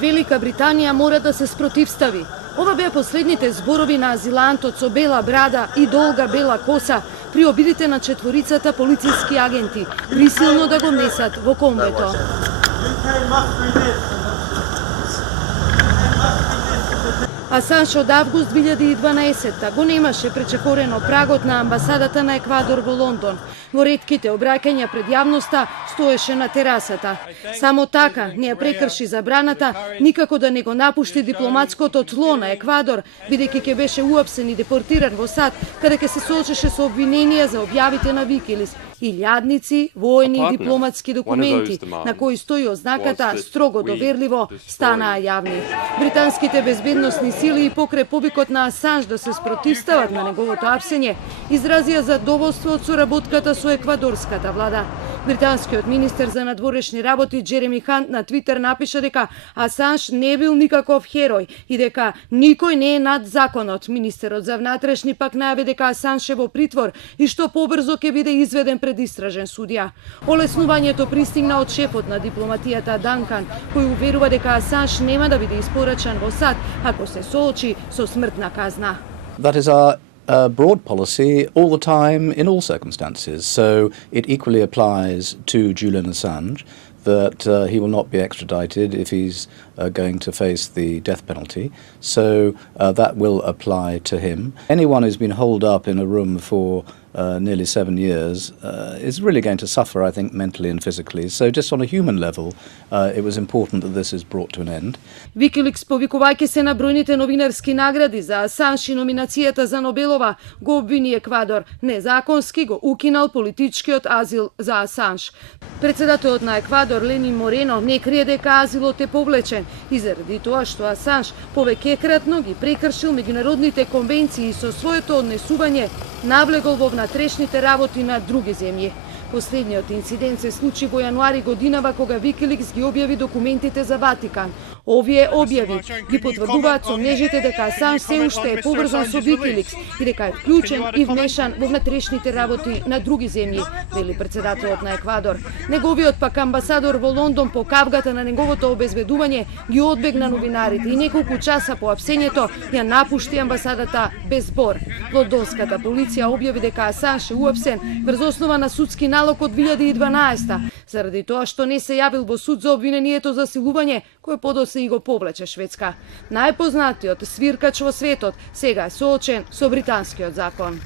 Велика Британија мора да се спротивстави. Ова беа последните зборови на азилантот со бела брада и долга бела коса при обидите на четворицата полициски агенти, присилно да го внесат во комбето. Асанж од август 2012 го немаше пречекорено прагот на амбасадата на Еквадор во Лондон. Во ретките обраќања пред јавноста стоеше на терасата. Само така не ја прекрши забраната никако да не го напушти дипломатското тло на Еквадор, бидејќи ќе беше уапсен и депортиран во САД, каде ќе се соочеше со обвиненија за објавите на Викилис. Илјадници воени и дипломатски документи, на кои стои ознаката строго доверливо, станаа јавни. Британските безбедносни сили и покрај повикот на Асанж да се спротивстават на неговото апсење, изразија задоволство од соработката со еквадорската влада. Британскиот министер за надворешни работи Джереми Хант на Твитер напиша дека Асанж не бил никаков херој и дека никој не е над законот. Министерот за внатрешни пак најави дека Асанж е во притвор и што побрзо ќе биде изведен пред истражен судија. Олеснувањето пристигна од шефот на дипломатијата Данкан, кој уверува дека Асанж нема да биде испорачан во САД ако се соочи со смртна казна. That is our broad policy all the time in all circumstances. So it equally applies to Julian Assange that he will not be extradited if he's going to face the death penalty. So that will apply to him. Anyone who's been holed up in a room for nearly 7 years is really going to suffer, I think, mentally and physically. So just on a human level, it was important that this is brought to an end. Викиликс, повикувајќи се на бројните новинарски награди за Асанж и номинацијата за Нобелова, го обвини Еквадор. Незаконски го укинал политичкиот азил за Асанж. Председателот на Еквадор Ленин Морено не крие дека азилот е повлечен и заради тоа што Асанж повеќекратно ги прекршил меѓународните конвенции и со своето однесување навлегол во внатрешните работи на други земји. Последниот инцидент се случи во јануари годинава кога Викиликс ги објави документите за Ватикан. Овие објави ги потврдуваат сомнежите дека Асанж се уште е поврзан со Викиликс и дека е вклучен и вмешан во внатрешните работи на други земји, вели председателот на Еквадор. Неговиот пак амбасадор во Лондон по кавгата на неговото обезведување ги одбегна новинарите и неколку часа по апсењето ја напушти амбасадата без збор. Лондонската полиција објави дека Асанж е уапсен врз основа на судски налог од 2012 заради тоа што не се јавил во суд за обвинението за силување кој подоцна и го повлече Шведска. Најпознатиот свиркач во светот сега е соочен со британскиот закон.